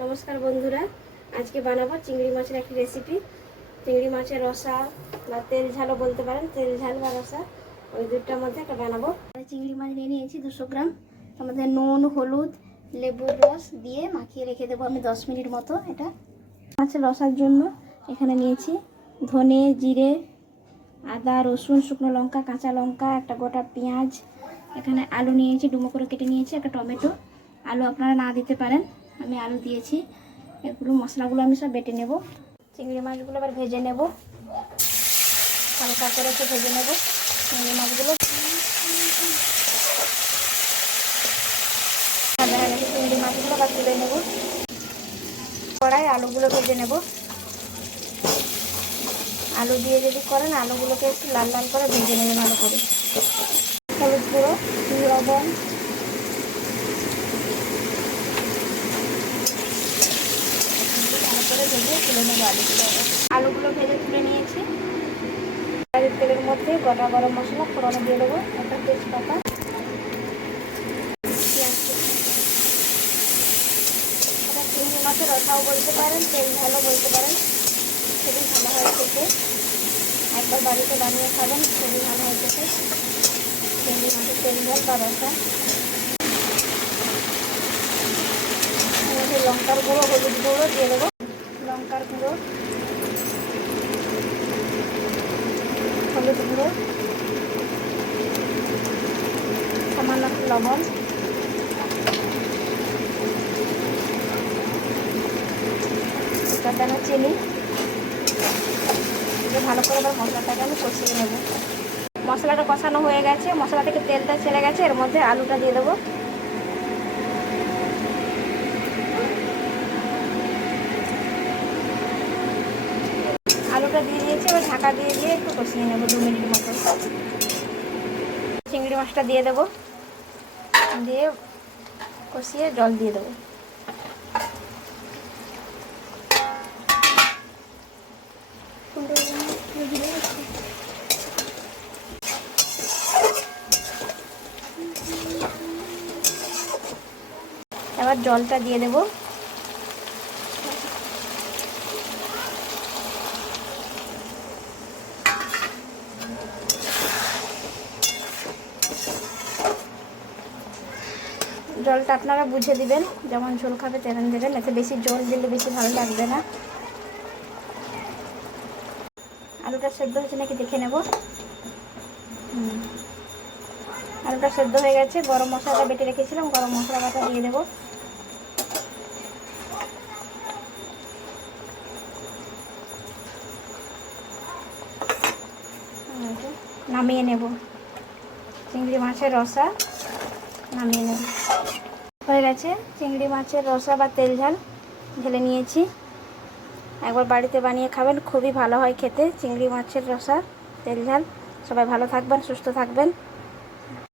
নমস্কার বন্ধুরা, আজকে বানাবো চিংড়ি মাছের একটি রেসিপি চিংড়ি মাছের রসা বা তেল ঝালও বলতে পারেন, তেল ঝাল বা রসা, ওই দুটার মধ্যে একটা বানাবো। চিংড়ি মাছ নিয়ে নিয়েছি দুশো গ্রাম। মধ্যে নুন, হলুদ, লেবুর রস দিয়ে মাখিয়ে রেখে দেবো আমি দশ মিনিট মতো এটা। মাছের রসার জন্য এখানে নিয়েছি ধনে, জিরে, আদা, রসুন, শুকনো লঙ্কা, কাঁচা লঙ্কা, একটা গোটা পেঁয়াজ। এখানে আলু নিয়েছি, ডুমো করে কেটে নিয়েছি, একটা টমেটো। আলু আপনারা না দিতে পারেন। আমি আলু দিয়েছি। এগুলো মশলাগুলো আমি সব বেটে নেব। চিংড়ি মাছগুলো আবার ভেজে নেব। হালকা করে একটু ভেজে নেব চিংড়ি মাছগুলো। চিংড়ি মাছগুলো আবার তুলে নেব। কড়াই আলুগুলো ভেজে নেব। আলু দিয়ে যদি করেন, আলুগুলোকে একটু লাল লাল করে ভেজে নেবেন ভালো করে। হলুদ গুঁড়ো লবণ ভালো করে ভেজে তুলে নেব আলুগুলো। আলুগুলো ভেজে তুলে নিয়েছি। কড়াইয়ের তেলের মধ্যে গোটা গরম মশলা, ফোড়নে দিয়ে দেবো একটা তেজপাতা। চিংড়ি মাছের রসাও বলতে পারেন, তেল ঝালও বলতে পারেন। খুবই ভালো হয় খেতে। একবার বাড়িতে বানিয়ে খাবেন, খুবই ভালো হয় খেতে। চিংড়ি মাছের তেল ঝাল বা রসা। লঙ্কার গুঁড়ো, হলুদ গুঁড়ো দিয়ে দেবো। লঙ্কার গুঁড়ো, হলুদ গুঁড়ো, সামান্য লবণ কাটানো চিনি। ভালো করে এবার মশলাটাকে আমি কষিয়ে নেব। মশলাটা কষানো হয়ে গেছে, মশলা থেকে তেলটা ছেড়ে গেছে, এর মধ্যে আলুটা দিয়ে দেবো। আলুটা দিয়ে দিয়েছি, এবার ঢাকা দিয়ে দিয়ে একটু কষিয়ে নেব দু মিনিট মতো। চিংড়ি মাছটা দিয়ে দেবো। দিয়ে কষিয়ে জল দিয়ে দেবো। এবার জলটা দিয়ে দেবো। জলটা আপনারা বুঝে দিবেন। যেমন ঝোল খাবে তেমন দেবেন, এতে বেশি জল দিলে বেশি ভালো লাগবে না। আলুটা সেদ্ধ হয়েছে নাকি দেখে নেব। আলুটা সেদ্ধ হয়ে গেছে, গরম মশলাটা বেটে রেখেছিলাম, গরম মশলা বাটা দিয়ে দেবো। নামিয়ে নেব। চিংড়ি মাছের রসা। নামিয়ে নেব। হয়ে গেছে, চিংড়ি মাছের রসা বা তেল ঝাল ঢেলে নিয়েছি। একবার বাড়িতে বানিয়ে খাবেন, খুবই ভালো হয় খেতে। চিংড়ি মাছের রসা, তেল ঝাল। সবাই ভালো থাকবেন, সুস্থ থাকবেন।